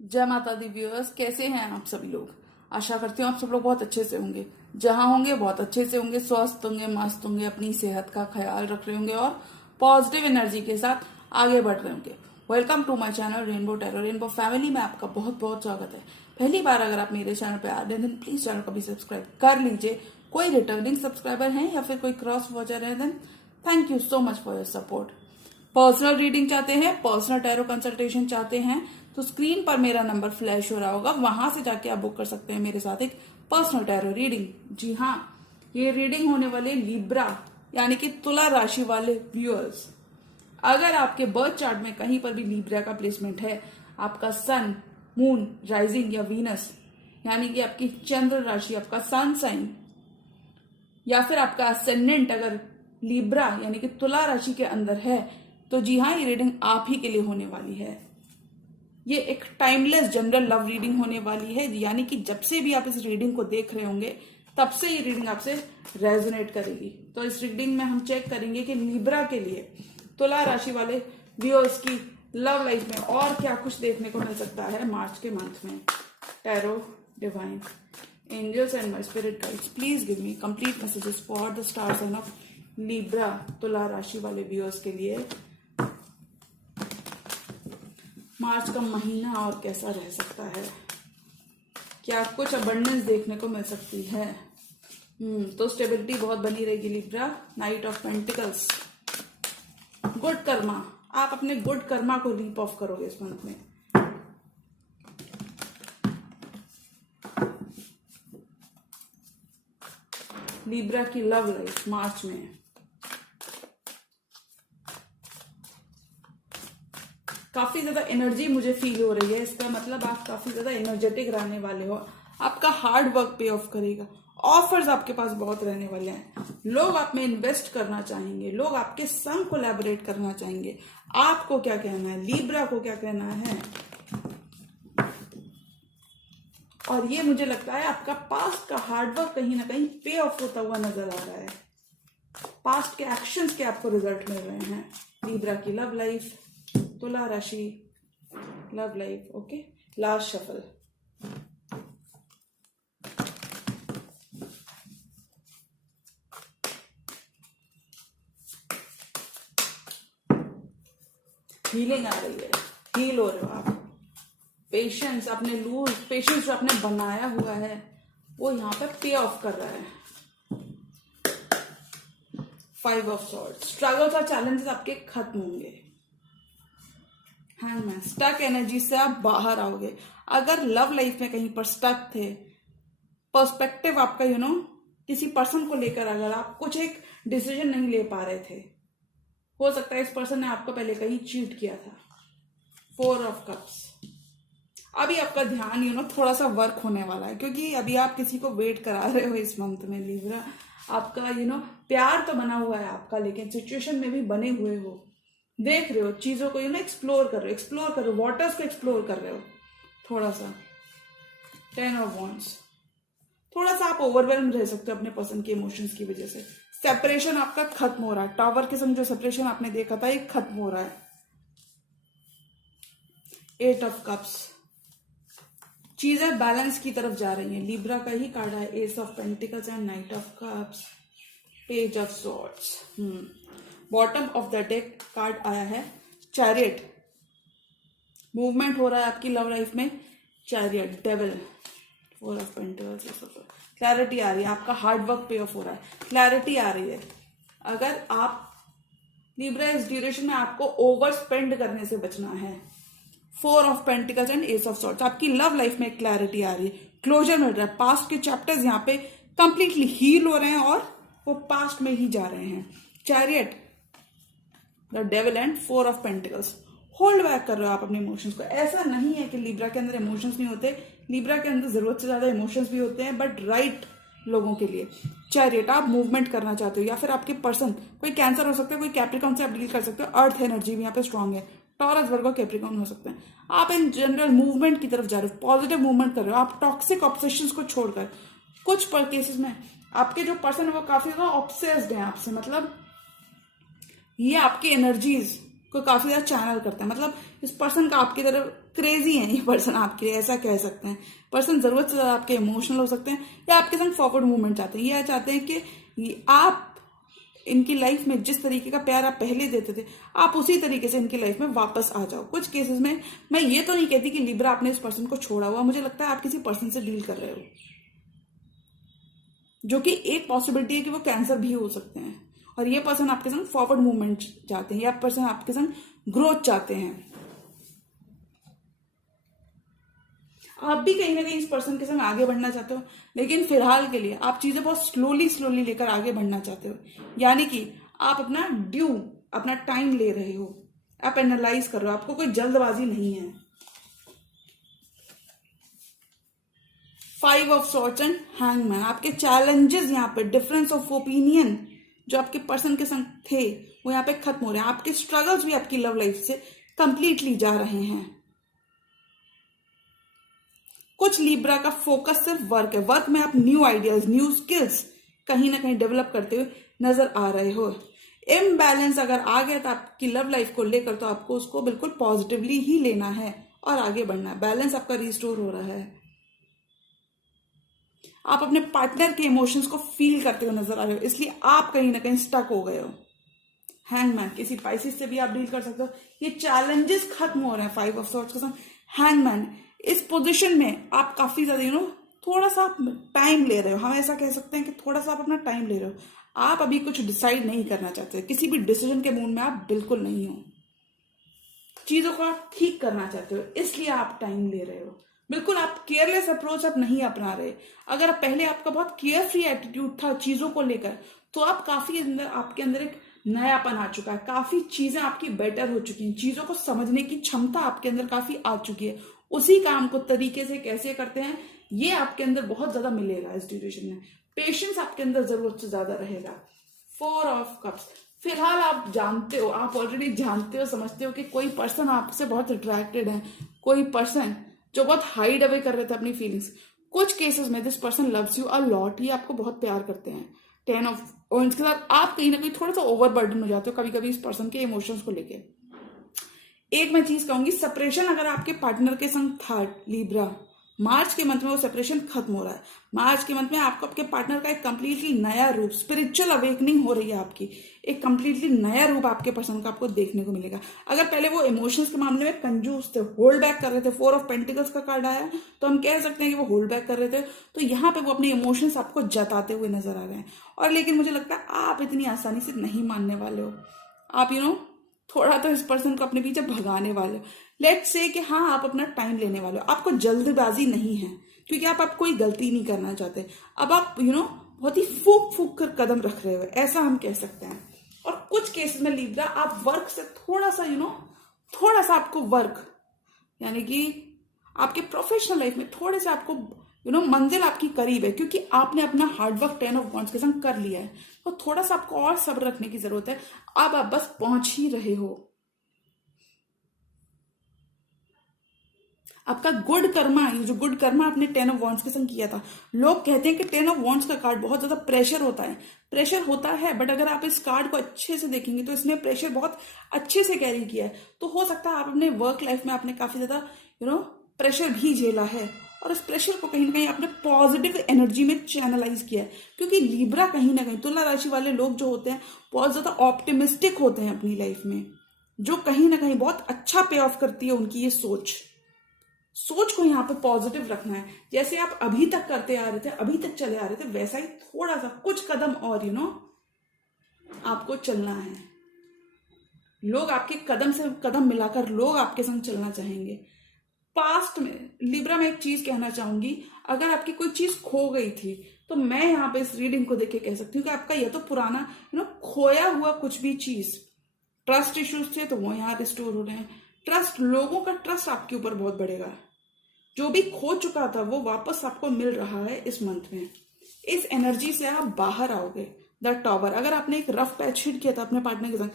जय माता the viewers, कैसे हैं आप सभी लोग। आशा करती हूँ आप सब लोग बहुत अच्छे से होंगे। जहां होंगे बहुत अच्छे से होंगे, स्वस्थ होंगे, मस्त होंगे, अपनी सेहत का ख्याल रख रहे होंगे और पॉजिटिव एनर्जी के साथ आगे बढ़ रहे होंगे। Welcome to my channel rainbow tarot. Rainbow family में आपका बहुत बहुत स्वागत है। पहली बार अगर आप मेरे चैनल पे आ रहे हैं प्लीज चैनल को भी सब्सक्राइब कर लीजिए। कोई रिटर्निंग सब्सक्राइबर हैं या फिर कोई क्रॉस वॉचर है then thank you so much for your support. Personal reading चाहते हैं, पर्सनल टैरो कंसल्टेशन चाहते हैं तो स्क्रीन पर मेरा नंबर फ्लैश हो रहा होगा, वहां से जाके आप बुक कर सकते हैं मेरे साथ एक पर्सनल टैरो रीडिंग। जी हाँ, ये रीडिंग होने वाले लिब्रा यानी कि तुला राशि वाले व्यूअर्स। अगर आपके बर्थ चार्ट में कहीं पर भी लिब्रा का प्लेसमेंट है, आपका सन, मून, राइजिंग या वीनस यानी कि आपकी चंद्र राशि, आपका सन साइन या फिर आपका असेंडेंट अगर लिब्रा यानी कि तुला राशि के अंदर है तो जी हाँ, ये रीडिंग आप ही के लिए होने वाली है। ये एक टाइमलेस जनरल लव रीडिंग होने वाली है, यानी कि जब से भी आप इस रीडिंग को देख रहे होंगे तब से ये रीडिंग आपसे रेजोनेट करेगी। तो इस रीडिंग में हम चेक करेंगे कि लिब्रा के लिए, तुला राशि वाले व्यूअर्स की लव लाइफ में और क्या कुछ देखने को मिल सकता है मार्च के मंथ में। Tarot divine angels and my spirit guides, please give me complete messages for the star sign of Libra तुला राशि वाले व्यूअर्स के लिए मार्च का महीना और कैसा रह सकता है। क्या कुछ अबंडेंस देखने को मिल सकती है। तो स्टेबिलिटी बहुत बनी रहेगी Libra. Night of pentacles, good Karma, आप अपने गुड कर्मा को रीप ऑफ करोगे इस मंथ में। लिब्रा की लव लाइफ मार्च में काफी ज्यादा एनर्जी मुझे फील हो रही है। इसका मतलब आप काफी ज्यादा एनर्जेटिक रहने वाले हो। आपका हार्ड वर्क पे ऑफ करेगा। ऑफर्स आपके पास बहुत रहने वाले हैं। लोग आप में इन्वेस्ट करना चाहेंगे, लोग आपके संग कोलैबोरेट करना चाहेंगे। आपको क्या कहना है, लिब्रा को क्या कहना है। और ये मुझे लगता है आपका पास्ट का हार्ड वर्क कहीं ना कहीं पे ऑफ होता हुआ नजर आ रहा है। पास्ट के एक्शंस के आपको रिजल्ट मिल रहे हैं। लिब्रा की लव लाइफ, तुला राशि love life. Okay, last shuffle. Healing आ रही है, हील हो रहे हो आप। पेशेंस आपने लूज, पेशेंस जो आपने बनाया हुआ है वो यहां पे पे ऑफ कर रहा है। 5 ऑफ सॉर्ड्स, स्ट्रगल्स और चैलेंजेस आपके खत्म होंगे। हैंगमैन, स्टक एनर्जी से आप बाहर आओगे। अगर लव लाइफ में कहीं पर स्टक थे, पर्सपेक्टिव आपका किसी पर्सन को लेकर अगर आप कुछ एक डिसीजन नहीं ले पा रहे थे, हो सकता है इस पर्सन ने आपको पहले कहीं चीट किया था। 4 ऑफ कप्स, अभी आपका ध्यान थोड़ा सा वर्क होने वाला है, क्योंकि अभी आप किसी को वेट करा रहे हो इस मंथ में लिब्रा। आपका प्यार तो बना हुआ है आपका, लेकिन सिचुएशन में भी बने हुए हो। देख रहे हो चीजों को एक्सप्लोर कर रहे हो, वाटर्स को एक्सप्लोर कर रहे हो थोड़ा सा। 10 ऑफ वॉन्ड्स, थोड़ा सा आप ओवरवेल्म रह सकते हो अपने पर्सन के इमोशंस की वजह से। सेपरेशन आपका खत्म हो रहा है। टावर के संग जो सेपरेशन आपने देखा था ये खत्म हो रहा है। 8 ऑफ कप्स, चीजें बैलेंस की तरफ जा रही हैं। लिब्रा का ही कार्ड है, ace of pentacles and knight of cups, page of swords. Bottom of the deck card आया है चैरियट। मूवमेंट हो रहा है आपकी लव लाइफ में। Chariot, devil, 4 of pentacles, clarity आ रही है। आपका हार्ड वर्क पे ऑफ हो रहा है, क्लैरिटी आ रही है। अगर आप लिब्रा इस ड्यूरेशन में आपको ओवर स्पेंड करने से बचना है। 4 of pentacles and S of swords, आपकी लव लाइफ में क्लैरिटी आ रही है, क्लोजर मिल रहा है। पास्ट के चैप्टर्स यहाँ पे कंप्लीटली हील हो रहे हैं और वो पास्ट में ही जा रहे हैं। Chariot, the devil and 4 of pentacles, hold back कर रहे हो आप अपने इमोशंस को। ऐसा नहीं है कि लिब्रा के अंदर इमोशंस नहीं होते, लिब्रा के अंदर जरूरत से ज्यादा इमोशंस भी होते हैं, बट राइट लोगों के लिए। चैरियट, आप मूवमेंट करना चाहते हो या फिर आपके पर्सन, कोई कैंसर हो सकता है, कोई कैप्रिकॉन से आप डील कर सकते हो। अर्थ एनर्जी भी यहाँ पे स्ट्रांग है। टॉरस, वर्गो, कैप्रिकॉन हो सकते हैं। आप इन जनरल मूवमेंट की तरफ जा रहे हो, पॉजिटिव मूवमेंट कर रहे हो। आप टॉक्सिक ऑब्सेशंस को छोड़कर, कुछ केसेस में आपके जो पर्सन है वो काफी ज्यादा ऑब्सेस्ड है आपसे, मतलब ये आपकी एनर्जीज को काफी ज्यादा चैनल करते हैं। मतलब इस पर्सन का आपकी तरफ क्रेजी है, ये पर्सन आपके लिए, ऐसा कह सकते हैं। पर्सन जरूरत से ज्यादा आपके इमोशनल हो सकते हैं या आपके संग फॉरवर्ड मूवमेंट चाहते हैं। ये चाहते हैं कि आप इनकी लाइफ में जिस तरीके का प्यार आप पहले देते थे, आप उसी तरीके से इनकी लाइफ में वापस आ जाओ। कुछ केसेस में मैं ये तो नहीं कहती कि लिब्रा आपने इस पर्सन को छोड़ा हुआ, मुझे लगता है आप किसी पर्सन से डील कर रहे हो, जो कि एक पॉसिबिलिटी है कि वो कैंसर भी हो सकते हैं। और ये पर्सन आपके संग फॉरवर्ड मूवमेंट चाहते हैं या पर्सन आपके संग ग्रोथ चाहते हैं। आप भी कहीं ना कहीं इस पर्सन के संग आगे बढ़ना चाहते हो, लेकिन फिलहाल के लिए आप चीजें बहुत स्लोली लेकर आगे बढ़ना चाहते हो। यानी कि आप अपना टाइम ले रहे हो, आप एनालाइज कर रहे हो, आपको कोई जल्दबाजी नहीं है। 5 ऑफ सॉर्ड्स एंड हैंगमैन, आपके चैलेंजेस यहाँ पे, डिफरेंस ऑफ ओपिनियन जो आपके पर्सन के संग थे वो यहाँ पे खत्म हो रहे हैं। आपके स्ट्रगल्स भी आपकी लव लाइफ से कंप्लीटली जा रहे हैं। कुछ लिब्रा का फोकस सिर्फ वर्क है, वर्क में आप न्यू आइडियाज, न्यू स्किल्स कहीं ना कहीं डेवलप करते हुए नजर आ रहे हो। इम्बैलेंस अगर आ गया था आपकी लव लाइफ को लेकर, तो आपको उसको बिल्कुल पॉजिटिवली ही लेना है और आगे बढ़ना है। बैलेंस आपका रिस्टोर हो रहा है। आप अपने पार्टनर के इमोशंस को फील करते हुए नजर आ रहे हो, इसलिए आप कहीं ना कहीं स्टक हो गए हो। हैंगमैन, किसी पाइसिस से भी आप डील कर सकते हो। ये चैलेंजेस खत्म हो रहे हैं 5 ऑफ सॉर्ड्स के साथ। हैंगमैन, इस पोजीशन में आप काफी ज्यादा थोड़ा सा टाइम ले रहे हो। हम ऐसा कह सकते हैं कि थोड़ा सा आप अपना टाइम ले रहे हो। आप अभी कुछ डिसाइड नहीं करना चाहते, किसी भी डिसीजन के मूड में आप बिल्कुल नहीं हो। चीजों को आप ठीक करना चाहते हो, इसलिए आप टाइम ले रहे हो। बिल्कुल आप केयरलेस अप्रोच आप नहीं अपना रहे। अगर पहले आपका बहुत केयरफ्री एटीट्यूड था चीजों को लेकर, तो आप काफी आपके अंदर एक नयापन आ चुका है। काफी चीजें आपकी बेटर हो चुकी हैं, चीजों को समझने की क्षमता आपके अंदर काफी आ चुकी है। उसी काम को तरीके से कैसे करते हैं ये आपके अंदर बहुत ज्यादा मिलेगा इस ड्यूरेशन में। पेशेंस आपके अंदर जरूरत से ज्यादा रहेगा। 4 ऑफ कप्स, फिलहाल आप जानते हो, आप ऑलरेडी जानते हो, समझते हो कि कोई पर्सन आपसे बहुत अट्रैक्टेड है, कोई पर्सन जो बहुत हाइड अवे कर रहे थे अपनी फीलिंग्स। कुछ केसेस में this person loves you a lot, ये आपको बहुत प्यार करते हैं। 10 ऑफ वॉन्ड्स के साथ आप कहीं ना कहीं थोड़ा सा ओवरबर्डन हो जाते हो कभी कभी इस पर्सन के इमोशंस को लेके। एक मैं चीज कहूंगी, सेपरेशन अगर आपके पार्टनर के संग था लिब्रा, मार्च के मंथ में वो सेपरेशन खत्म हो रहा है। मार्च के मंथ में आपको आपके पार्टनर का एक कंप्लीटली नया रूप, स्पिरिचुअल अवेकनिंग हो रही है आपकी। एक कंप्लीटली नया रूप आपके पर्सन का आपको देखने को मिलेगा। अगर पहले वो इमोशंस के मामले में कंजूस थे, होल्ड बैक कर रहे थे, 4 ऑफ पेंटिकल्स का कार्ड आया, तो हम कह सकते हैं कि वो होल्ड बैक कर रहे थे। तो यहाँ पे वो अपने इमोशंस आपको जताते हुए नजर आ रहे हैं। और लेकिन मुझे लगता है आप इतनी आसानी से नहीं मानने वाले हो। आप थोड़ा तो इस पर्सन को अपने पीछे भगाने वाले हो। लेट्स से कि हाँ, आप अपना टाइम लेने वाले हो। आपको जल्दबाजी नहीं है, क्योंकि आप कोई गलती नहीं करना चाहते। अब आप बहुत ही फूक कर कदम रख रहे हो, ऐसा हम कह सकते हैं। और कुछ केसेस में लिब्रा आप वर्क से थोड़ा सा आपको वर्क, यानी कि आपके प्रोफेशनल लाइफ में थोड़े से आपको मंजिल आपकी करीब है, क्योंकि आपने अपना हार्डवर्क 10 ऑफ वॉन्ड्स के संग कर लिया है। तो थोड़ा सा आपको और सब्र रखने की जरूरत है। अब आप बस पहुंच ही रहे हो। आपका गुड कर्मा, ये जो गुड कर्मा आपने 10 ऑफ वॉन्ड्स के संग किया था, लोग कहते हैं कि 10 ऑफ वॉन्ड्स का कार्ड बहुत ज्यादा प्रेशर होता है। प्रेशर होता है, बट अगर आप इस कार्ड को अच्छे से देखेंगे तो इसने प्रेशर बहुत अच्छे से कैरी किया है। तो हो सकता है आप अपने वर्क लाइफ में आपने काफी ज्यादा प्रेशर भी झेला है, और इस प्रेशर को कहीं ना कहीं आपने पॉजिटिव एनर्जी में चैनलाइज किया है। क्योंकि लिब्रा कहीं ना कहीं, तुला राशि वाले लोग जो होते हैं बहुत ज्यादा ऑप्टिमिस्टिक होते हैं अपनी लाइफ में, जो कहीं ना कहीं बहुत अच्छा पे ऑफ करती है उनकी ये सोच को यहाँ पे पॉजिटिव रखना है। जैसे आप अभी तक करते आ रहे थे, अभी तक चले आ रहे थे, वैसा ही थोड़ा सा कुछ कदम और आपको चलना है। लोग आपके कदम से कदम मिलाकर लोग आपके संग चलना चाहेंगे। पास्ट में लिब्रा में एक चीज कहना चाहूंगी, अगर आपकी कोई चीज खो गई थी, तो मैं यहाँ पे इस रीडिंग को देख के कह सकती हूँ कि आपका यह तो पुराना खोया हुआ कुछ भी चीज, ट्रस्ट इश्यूज थे तो वो यहाँ रिस्टोर हो रहे हैं। ट्रस्ट, लोगों का ट्रस्ट आपके ऊपर बहुत बढ़ेगा। जो भी खो चुका था वो वापस आपको मिल रहा है इस मंथ में। इस एनर्जी से आप बाहर आओगे। द टॉवर, अगर आपने एक रफ पैच हिट किया था अपने पार्टनर के साथ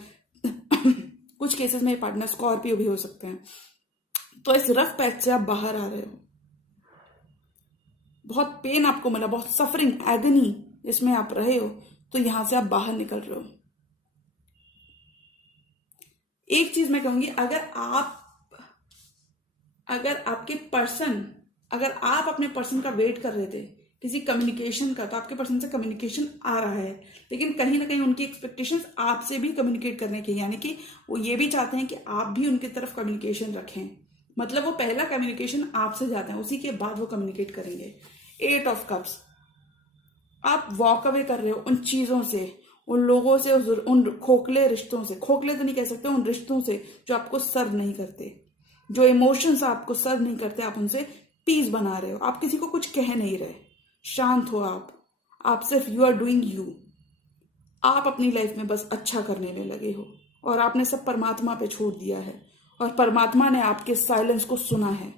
कुछ केसेस में पार्टनर स्कॉर्पियो भी हो सकते हैं, तो इस रफ पैच से आप बाहर आ रहे हो। बहुत पेन आपको मिला, बहुत सफरिंग, एगनी इसमें आप रहे हो, तो यहां से आप बाहर निकल रहे हो। एक चीज मैं कहूंगी, अगर आपके पर्सन, अगर आप अपने पर्सन का वेट कर रहे थे किसी कम्युनिकेशन का, तो आपके पर्सन से कम्युनिकेशन आ रहा है, लेकिन कहीं ना कहीं उनकी एक्सपेक्टेशंस आपसे भी कम्युनिकेट करने की, यानी कि वो ये भी चाहते हैं कि आप भी उनकी तरफ कम्युनिकेशन रखें। मतलब वो पहला कम्युनिकेशन आपसे जाता है, उसी के बाद वो कम्युनिकेट करेंगे। 8 ऑफ कप्स, आप वॉक अवे कर रहे हो उन चीजों से, उन लोगों से, उन खोखले रिश्तों से, खोखले तो नहीं कह सकते, उन रिश्तों से जो आपको सर्व नहीं करते, जो इमोशंस आपको सर्व नहीं करते, आप उनसे पीस बना रहे हो। आप किसी को कुछ कह नहीं रहे, शांत हो आप सिर्फ यू आर डूइंग यू। आप अपनी लाइफ में बस अच्छा करने में लगे हो, और आपने सब परमात्मा पे छोड़ दिया है, और परमात्मा ने आपके साइलेंस को सुना है,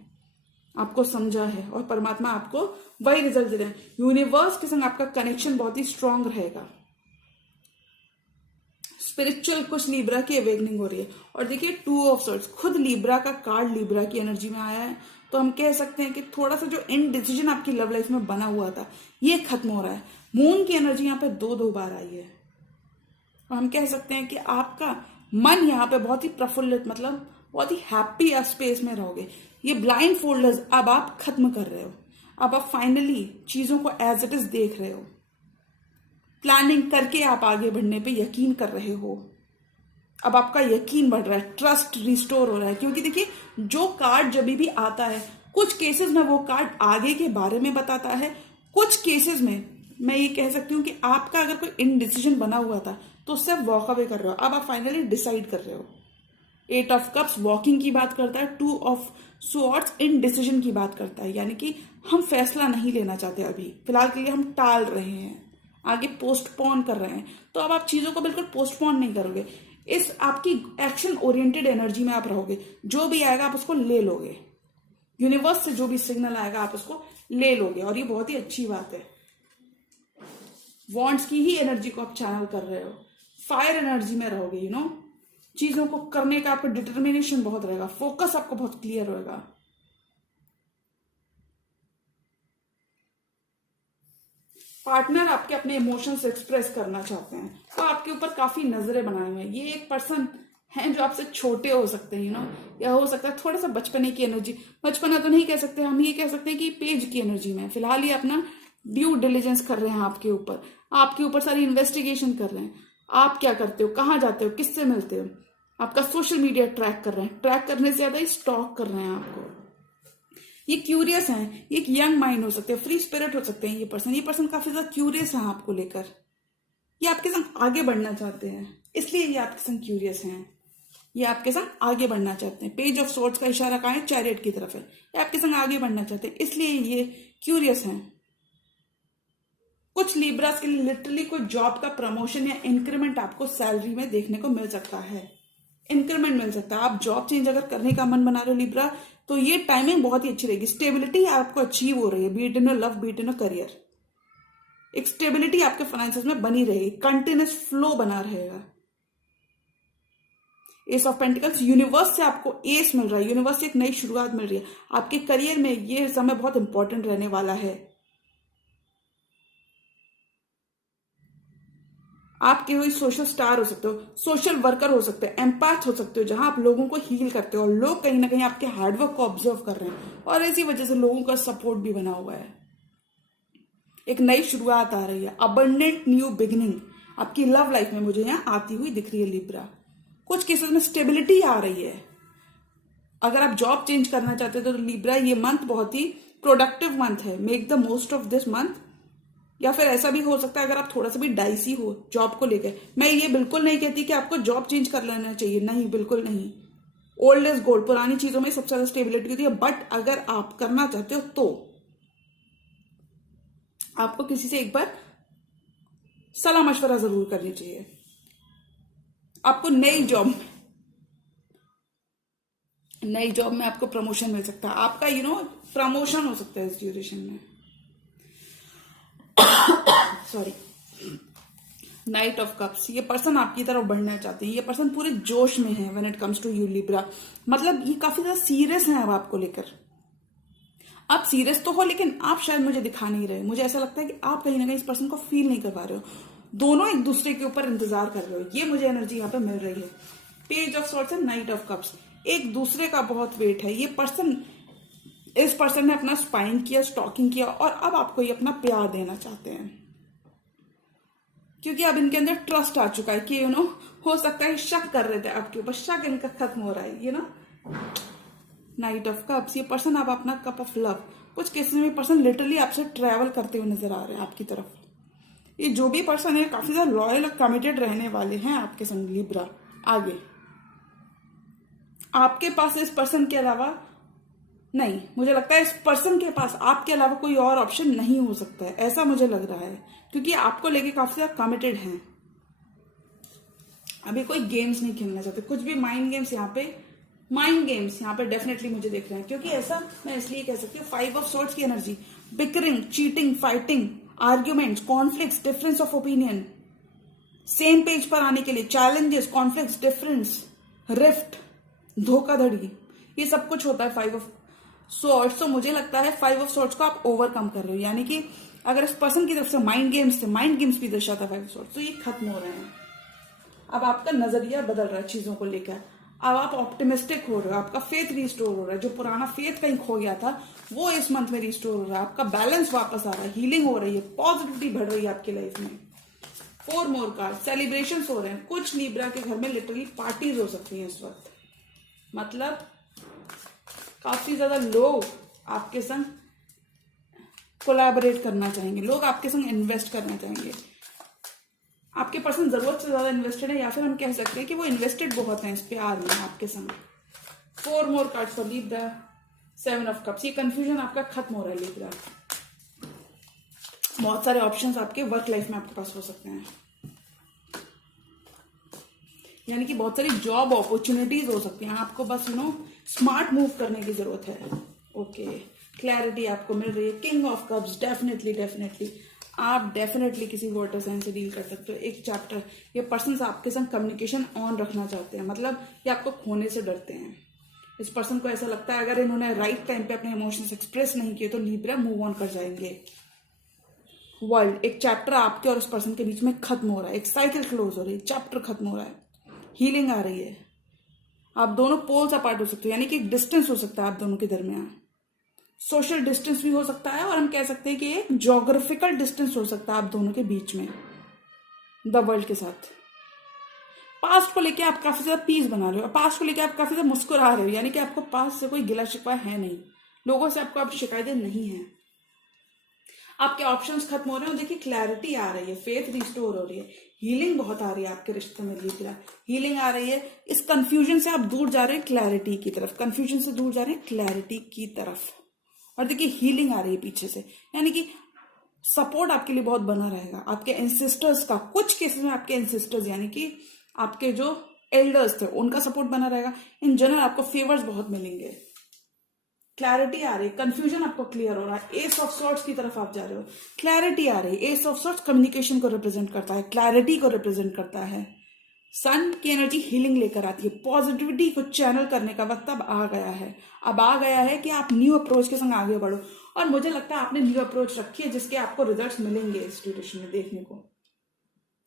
आपको समझा है, और परमात्मा आपको वही रिजल्ट दे रहे हैं। यूनिवर्स के संग आपका कनेक्शन बहुत ही स्ट्रांग रहेगा। स्पिरिचुअल कुछ लिब्रा की अवेकनिंग हो रही है। और देखिए 2 ऑफ सॉर्ड्स, खुद लिब्रा का कार्ड लिब्रा की एनर्जी में आया है, तो हम कह सकते हैं कि थोड़ा सा जो इनडिसीजन आपकी लव लाइफ में बना हुआ था, ये खत्म हो रहा है। मून की एनर्जी यहाँ पे 2 बार आई है, और हम कह सकते हैं कि आपका मन यहाँ पे बहुत ही प्रफुल्लित, मतलब बहुत ही हैप्पी स्पेस में रहोगे। ये ब्लाइंड फोल्डर्स अब आप खत्म कर रहे हो, अब आप फाइनली चीजों को एज इट इज देख रहे हो, प्लानिंग करके आप आगे बढ़ने पे यकीन कर रहे हो। अब आपका यकीन बढ़ रहा है, ट्रस्ट रिस्टोर हो रहा है, क्योंकि देखिए जो कार्ड जब भी आता है, कुछ केसेस में वो कार्ड आगे के बारे में बताता है, कुछ केसेस में मैं ये कह सकती हूँ कि आपका अगर कोई इनडिसीजन बना हुआ था तो उससे आप वॉक अवे कर रहे हो, अब आप फाइनली डिसाइड कर रहे हो। 8 ऑफ कप्स वॉकिंग की बात करता है, 2 ऑफ स्वॉर्ड्स इनडिसीजन की बात करता है, यानी कि हम फैसला नहीं लेना चाहते, अभी फिलहाल के लिए हम टाल रहे हैं, आगे पोस्टपोन कर रहे हैं। तो अब आप चीजों को बिल्कुल पोस्टपोन नहीं करोगे, इस आपकी एक्शन ओरिएंटेड एनर्जी में आप रहोगे। जो भी आएगा आप उसको ले लोगे, यूनिवर्स से जो भी सिग्नल आएगा आप उसको ले लोगे, और ये बहुत ही अच्छी बात है। वॉन्ट्स की ही एनर्जी को आप चैनल कर रहे हो, फायर एनर्जी में रहोगे, चीजों को करने का आपका डिटर्मिनेशन बहुत रहेगा, फोकस आपको बहुत क्लियर होगा। पार्टनर आपके अपने इमोशंस एक्सप्रेस करना चाहते हैं, तो आपके ऊपर काफी नजरें बनाए हुए हैं। ये एक पर्सन है जो आपसे छोटे हो सकते हैं, या हो सकता है थोड़ा सा बचपने की एनर्जी, बचपना तो नहीं कह सकते, हम ये कह सकते हैं कि पेज की एनर्जी में फिलहाल ये अपना ड्यू डिलीजेंस कर रहे हैं आपके ऊपर सारी इन्वेस्टिगेशन कर रहे हैं। आप क्या करते हो, कहाँ जाते हो, किससे मिलते हो, आपका सोशल मीडिया ट्रैक कर रहे हैं, ट्रैक करने से ज्यादा स्टॉक कर रहे हैं आपको। ये क्यूरियस हैं, ये एक यंग माइंड हो सकते हैं, फ्री स्पिरिट हो सकते हैं। ये पर्सन काफी ज्यादा क्यूरियस है आपको लेकर, ये आपके संग आगे बढ़ना चाहते हैं, इसलिए ये आपके संग क्यूरियस हैं, ये आपके संग आगे बढ़ना चाहते हैं। पेज ऑफ सोर्ड्स का इशारा कहाँ है, चैरियट की तरफ है, ये आपके संग आगे बढ़ना चाहते हैं, इसलिए ये क्यूरियस हैं। कुछ लिब्रास के लिए लिटरली कोई जॉब का प्रमोशन या इंक्रीमेंट आपको सैलरी में देखने को मिल सकता है, इंक्रीमेंट मिल सकता है। आप जॉब चेंज अगर करने का मन बना रहे हो लिब्रा, तो ये टाइमिंग बहुत ही अच्छी रहेगी। स्टेबिलिटी आपको अचीव हो रही है, be it in love, be it in career, एक स्टेबिलिटी आपके फाइनेंसेस में बनी रहेगी, कंटिन्यूस फ्लो बना रहेगा। एस ऑफ पेंटिकल्स, यूनिवर्स से आपको एस मिल रहा है, यूनिवर्स से एक नई शुरुआत मिल रही है। आपके करियर में ये समय बहुत इंपॉर्टेंट रहने वाला है। आप कोई सोशल स्टार हो सकते हो, सोशल वर्कर हो सकते हो, एम्पैथ हो सकते हो, जहां आप लोगों को हील करते हो, और लोग कहीं ना कहीं आपके हार्डवर्क को ऑब्जर्व कर रहे हैं, और इसी वजह से लोगों का सपोर्ट भी बना हुआ है। एक नई शुरुआत आ रही है, अबंडेंट न्यू बिगिनिंग आपकी लव लाइफ में मुझे यहां आती हुई दिख रही है लिब्रा। कुछ केसेस में स्टेबिलिटी आ रही है। अगर आप जॉब चेंज करना चाहते हो तो लिब्रा ये मंथ बहुत ही प्रोडक्टिव मंथ है, make the most of this month. या फिर ऐसा भी हो सकता है अगर आप थोड़ा सा भी डाइसी हो जॉब को लेकर, मैं ये बिल्कुल नहीं कहती कि आपको जॉब चेंज कर लेना चाहिए, नहीं, बिल्कुल नहीं। ओल्ड इज गोल्ड, पुरानी चीजों में सबसे ज्यादा स्टेबिलिटी होती है, बट अगर आप करना चाहते हो तो आपको किसी से एक बार सलाह मशवरा जरूर करनी चाहिए। आपको नई जॉब में आपको प्रमोशन मिल सकता है, आपका प्रमोशन हो सकता है इस ड्यूरेशन में। सॉरी, नाइट ऑफ कप्स, ये पर्सन आपकी तरफ बढ़ना चाहते हैं, ये पर्सन पूरे जोश में है when it comes to you Libra. मतलब ये काफी ज्यादा सीरियस है अब आपको लेकर। आप सीरियस तो हो, लेकिन आप शायद मुझे दिखा नहीं रहे। मुझे ऐसा लगता है कि आप कहीं ना कहीं इस पर्सन को फील नहीं कर पा रहे हो, दोनों एक दूसरे के ऊपर इंतजार कर रहे हो, ये मुझे एनर्जी यहाँ पे मिल रही है। Page of swords and knight of cups, एक दूसरे का बहुत वेट है। ये पर्सन, इस पर्सन ने अपना स्पाइन किया, स्टॉकिंग किया, और अब आपको ये अपना प्यार देना चाहते हैं, क्योंकि अब इनके अंदर ट्रस्ट आ चुका है कि हो सकता है शक कर रहे थे आपके ऊपर, शक इनका खत्म हो रहा है। नाइट ऑफ कप्स, ये पर्सन अब अपना कप ऑफ लव, कुछ केसेस में पर्सन लिटरली आपसे ट्रैवल करते हुए नजर आ रहे हैं आपकी तरफ। ये जो भी पर्सन है काफी ज्यादा लॉयल और कमिटेड रहने वाले हैं आपके संग लिब्रा। आगे आपके पास इस पर्सन के अलावा नहीं, मुझे लगता है इस पर्सन के पास आपके अलावा कोई और ऑप्शन नहीं हो सकता है, ऐसा मुझे लग रहा है, क्योंकि आपको लेके काफी ज्यादा कमिटेड हैं। अभी कोई गेम्स नहीं खेलना चाहते, कुछ भी माइंड गेम्स यहाँ पे डेफिनेटली मुझे देख रहे हैं, क्योंकि ऐसा मैं इसलिए कह सकती हूँ, 5 ऑफ सॉर्ड्स की energy, bickering, cheating, fighting, arguments, conflicts, difference of opinion, same page पर आने के लिए चैलेंजेस, कॉन्फ्लिक्ट्स, डिफरेंस, रिफ्ट, धोखाधड़ी, ये सब कुछ होता है 5 ऑफ सॉर्ड्स। तो मुझे लगता है 5 ऑफ सॉर्ड्स को आप ओवरकम कर रहे हो, यानी कि अगर इस पर्सन की तरफ से माइंड गेम्स थे, माइंड गेम्स भी दर्शाता है 5 ऑफ सॉर्ड्स, तो ये खत्म हो रहे हैं। अब आपका नजरिया बदल रहा है चीजों को लेकर, अब आप ऑप्टिमिस्टिक हो रहे हो, आपका फेथ रिस्टोर हो रहा है, जो पुराना फेथ कहीं खो गया था वो इस मंथ में रिस्टोर हो रहा है, आपका बैलेंस वापस आ रहा है, हीलिंग हो रही है, पॉजिटिविटी बढ़ रही है आपकी लाइफ में। 4 मोर कार्ड, सेलिब्रेशन हो रहे हैं, कुछ लिब्रा के घर में लिटरली पार्टीज हो सकती हैं इस वक्त, मतलब काफी ज्यादा लोग आपके संग कोलैबोरेट करना चाहेंगे, लोग आपके संग इन्वेस्ट करना चाहेंगे। आपके पर्सन जरूरत से ज्यादा इन्वेस्टेड है, या फिर हम कह सकते हैं कि वो इन्वेस्टेड बहुत है इस प्यार में आपके संग। 4 more card for Libra, 7 of cups, ये कंफ्यूजन आपका खत्म हो रहा है लिब्रा। बहुत सारे ऑप्शंस आपके वर्क लाइफ में आपके पास हो सकते हैं, यानी कि बहुत सारी जॉब अपॉर्चुनिटीज हो सकती हैं, आपको बस स्मार्ट मूव करने की जरूरत है। ओके, क्लैरिटी आपको मिल रही है। किंग ऑफ कप्स, डेफिनेटली आप डेफिनेटली किसी वाटर साइन से डील कर सकते हो। एक चैप्टर, ये पर्सन आपके साथ कम्युनिकेशन ऑन रखना चाहते हैं, मतलब ये आपको खोने से डरते हैं। इस पर्सन को ऐसा लगता है अगर इन्होंने राइट टाइम पे अपने इमोशंस एक्सप्रेस नहीं किए तो लिब्रा मूव ऑन कर जाएंगे। वर्ल्ड, एक चैप्टर आपके और उस पर्सन के बीच में खत्म हो रहा है, एक साइकिल क्लोज हो रही है, चैप्टर खत्म हो रहा है, हीलिंग आ रही है। आप दोनों पोल्स अपार्ट हो सकते हो, यानी कि डिस्टेंस हो सकता है आप दोनों के दरमियान, सोशल डिस्टेंस भी हो सकता है, और हम कह सकते हैं कि एक ज्योग्राफिकल डिस्टेंस हो सकता है आप दोनों के बीच में द वर्ल्ड के साथ। पास्ट को लेके आप काफी ज्यादा पीस बना रहे हो, पास्ट को लेके आप काफी ज्यादा मुस्कुरा रहे हो, यानी कि आपको पास्ट से कोई गिला शिकवा है नहीं, लोगों से आपको अब शिकायतें नहीं है, आपके ऑप्शंस खत्म हो रहे हैं। देखिए क्लैरिटी आ रही है, फेथ रिस्टोर हो रही है, हीलिंग बहुत आ रही है आपके रिश्ते में लिब्रा, हीलिंग आ रही है। इस कंफ्यूजन से आप दूर जा रहे हैं क्लैरिटी की तरफ, कंफ्यूजन से दूर जा रहे हैं क्लैरिटी की तरफ, और देखिए हीलिंग आ रही है पीछे से, यानी कि सपोर्ट आपके लिए बहुत बना रहेगा आपके एंसेस्टर्स का। कुछ केसेस में आपके एंसेस्टर्स यानी कि आपके जो एल्डर्स थे उनका सपोर्ट बना रहेगा। इन जनरल आपको फेवर्स बहुत मिलेंगे, क्लैरिटी आ रही है, कंफ्यूजन आपको क्लियर हो रहा है, एस ऑफ सॉर्ट्स की तरफ आप जा रहे हो, क्लैरिटी आ रही है। एस ऑफ सॉर्ट्स कम्युनिकेशन को रिप्रेजेंट करता है, क्लैरिटी को रिप्रेजेंट करता है। सन की एनर्जी हीलिंग लेकर आती है, पॉजिटिविटी को चैनल करने का वक्त अब आ गया है। अब आ गया है कि आप न्यू अप्रोच के संग आगे बढ़ो, और मुझे लगता है आपने न्यू अप्रोच रखी है जिसके आपको रिजल्ट्स मिलेंगे इस ड्यूरेशन में देखने को।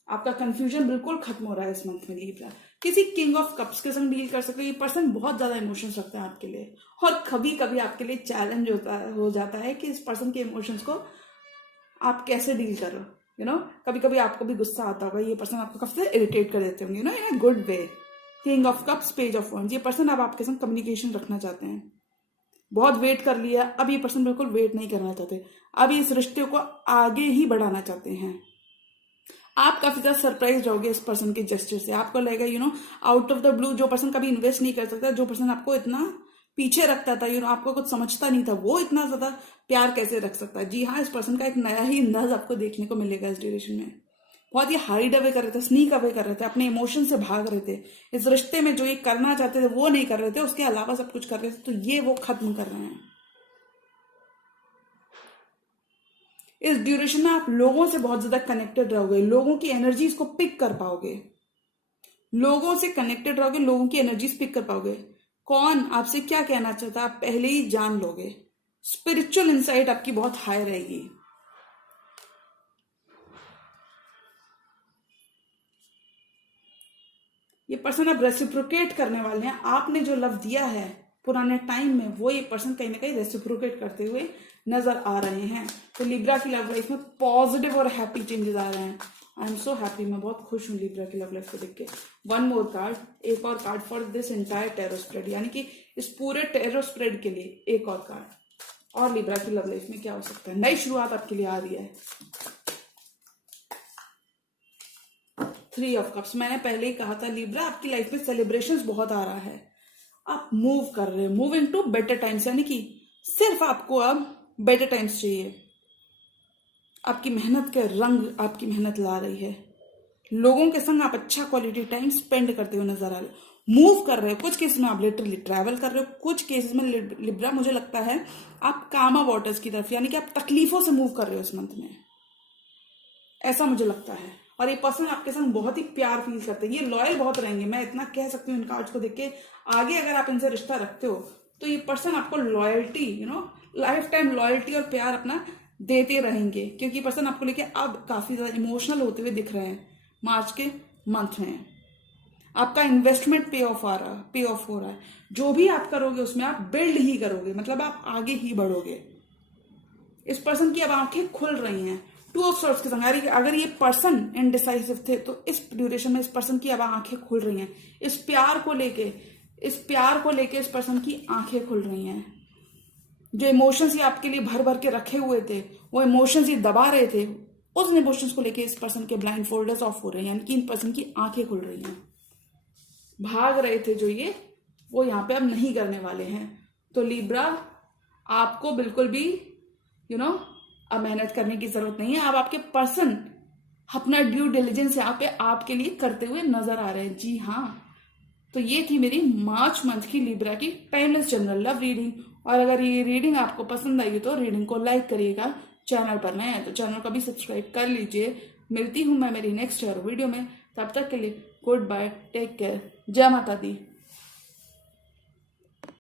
आपका कंफ्यूजन बिल्कुल खत्म हो रहा है इस मंथ में लिब्रा। किसी किंग ऑफ कप्स के संग डील कर सकते हो, ये पर्सन बहुत ज्यादा इमोशंस रखते हैं आपके लिए, और कभी कभी आपके लिए चैलेंज हो जाता है कि इस पर्सन के इमोशंस को आप कैसे डील करो। कभी कभी आपको भी गुस्सा आता होगा, ये पर्सन आपको काफी इरिटेट कर देते होंगे, in a good way. King of cups, page of wands, ये पर्सन अब आपके संग कम्युनिकेशन रखना चाहते हैं। बहुत वेट कर लिया, अब ये पर्सन बिल्कुल वेट नहीं करना चाहते, अब इस रिश्ते को आगे ही बढ़ाना चाहते हैं। आप काफी ज्यादा सरप्राइज रहोगे इस पर्सन के जेस्चर से, आपको लगेगा आउट ऑफ द ब्लू, जो पर्सन कभी इन्वेस्ट नहीं कर सकता, जो पर्सन आपको इतना पीछे रखता था, आपको कुछ समझता नहीं था, वो इतना ज्यादा प्यार कैसे रख सकता है। जी हाँ, इस पर्सन का एक नया ही अंदाज आपको देखने को मिलेगा इस ड्यूरेशन में। बहुत ही हाइड अवे कर रहे थे, स्नीक अवे कर रहे थे, अपने इमोशन से भाग रहे थे, इस रिश्ते में जो ये करना चाहते थे वो नहीं कर रहे थे, उसके अलावा सब कुछ कर रहे थे, तो ये वो खत्म कर रहे हैं। इस ड्यूरेशन में आप लोगों से बहुत ज्यादा कनेक्टेड रहोगे, लोगों की एनर्जीज को पिक कर पाओगे, लोगों से कनेक्टेड रहोगे, लोगों की एनर्जीज पिक कर पाओगे। कौन आपसे क्या कहना चाहता है आप पहले ही जान लोगे, स्पिरिचुअल इंसाइट आपकी बहुत हाई रहेगी। ये पर्सन अब रेसिप्रोकेट करने वाले हैं। आपने जो लव दिया है पुराने टाइम में, वो ये पर्सन कहीं ना कहीं रेसिप्रोकेट करते हुए नजर आ रहे हैं। तो लिब्रा की लव लाइफ में पॉजिटिव और हैप्पी चेंजेस आ रहे हैं। आई एम सो हैप्पी, मैं बहुत खुश हूँ लिब्रा की लव लाइफ को देख के। वन मोर कार्ड, एक और card for this entire tarot spread, यानी कि इस पूरे टैरो स्प्रेड के लिए एक और कार्ड। और लिब्रा की लव लाइफ में क्या हो सकता है, नई शुरुआत आपके लिए आ रही है। 3 ऑफ कप्स, मैंने पहले ही कहा था लिब्रा आपकी लाइफ में सेलिब्रेशंस बहुत आ रहा है। आप मूव कर रहे हैं, मूविंग टू बेटर टाइम्स, यानी कि सिर्फ आपको अब बेटर टाइम्स चाहिए। आपकी मेहनत के रंग आपकी मेहनत ला रही है। लोगों के संग आप अच्छा क्वालिटी टाइम स्पेंड करते हुए नजर आ रहे हो, मूव कर रहे हो। कुछ केसेस में आप लिटरली ट्रैवल कर रहे हो, कुछ केसेस में लिब्रा मुझे लगता है आप कामा वाटर्स की तरफ, यानी कि आप तकलीफों से मूव कर रहे हो इस मंथ में, ऐसा मुझे लगता है। और ये पर्सन आपके संग बहुत ही प्यार फील करते हैं, ये लॉयल बहुत रहेंगे, मैं इतना कह सकती हूँ इन कार्ड्स को देख के। आगे अगर आप इनसे रिश्ता रखते हो तो ये पर्सन आपको लॉयल्टी, लाइफ टाइम लॉयल्टी और प्यार अपना देते रहेंगे, क्योंकि पर्सन आपको लेके अब काफी ज्यादा इमोशनल होते हुए दिख रहे हैं मार्च के मंथ में। आपका इन्वेस्टमेंट पे ऑफ हो रहा है। जो भी आप करोगे उसमें आप बिल्ड ही करोगे, मतलब आप आगे ही बढ़ोगे। इस पर्सन की अब आंखें खुल रही हैं 2 ऑफ सॉर्ड्स के संग। अगर ये पर्सन इनडिसाइसिव थे तो इस ड्यूरेशन में इस पर्सन की अब आंखें खुल रही हैं। इस प्यार को लेके इस पर्सन की आंखें खुल रही हैं। जो इमोशंस ये आपके लिए भर भर के रखे हुए थे, वो इमोशंस ये दबा रहे थे, उस इमोशंस को लेके इस पर्सन के ब्लाइंड फोल्डर्स ऑफ हो रहे हैं, यानी कि इन पर्सन की आंखें खुल रही हैं। भाग रहे थे जो ये, वो यहाँ पे अब नहीं करने वाले हैं। तो लिब्रा आपको बिल्कुल भी अब मेहनत करने की जरूरत नहीं है। अब आपके पर्सन अपना ड्यू डिलिजेंस यहाँ पे आपके लिए करते हुए नजर आ रहे हैं। जी हाँ, तो ये थी मेरी मार्च मंथ की लिब्रा की टाइमलेस जनरल लव रीडिंग। और अगर ये रीडिंग आपको पसंद आई तो रीडिंग को लाइक करिएगा। चैनल पर नए हैं तो चैनल को भी सब्सक्राइब कर लीजिए। मिलती हूँ मैं मेरी नेक्स्ट वीडियो में, तब तक के लिए गुड बाय, टेक केयर, जय माता दी।